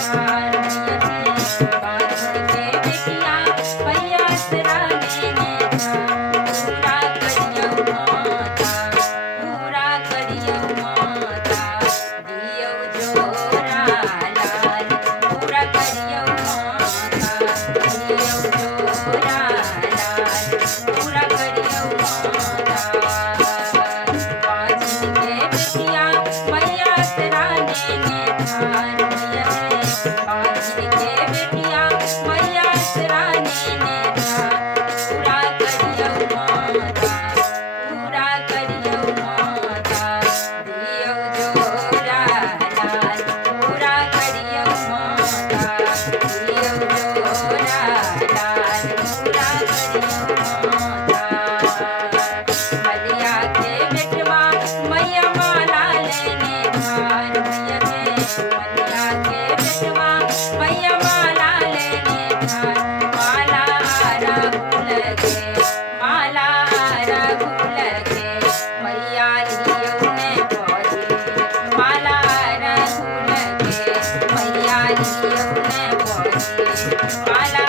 धार मैया के बांधन के बेटिया मैया सराने ने पूरा करियो माता पूरा करियो माता दियो जोरा लाल पूरा करियो माता दियो जोरा लाल पूरा करियो माता बांधन के बेटिया मैया सराने ने धार मैया के बांधन के बेटिया मैया सराने ने पूरा करियो माता पूरा करियो माता दियो जोरा लाल पूरा करियो माता दियो जोरा लाल पूरा करियो माता मलिया के बेटवा मैया माला लेने धार मैया के मलिया के बेटवा मैया माला लेने धार माला राहुल के माला राहुल के मैया लियो ने पौधी माला राहुल के मैया लियो ने पौधी माला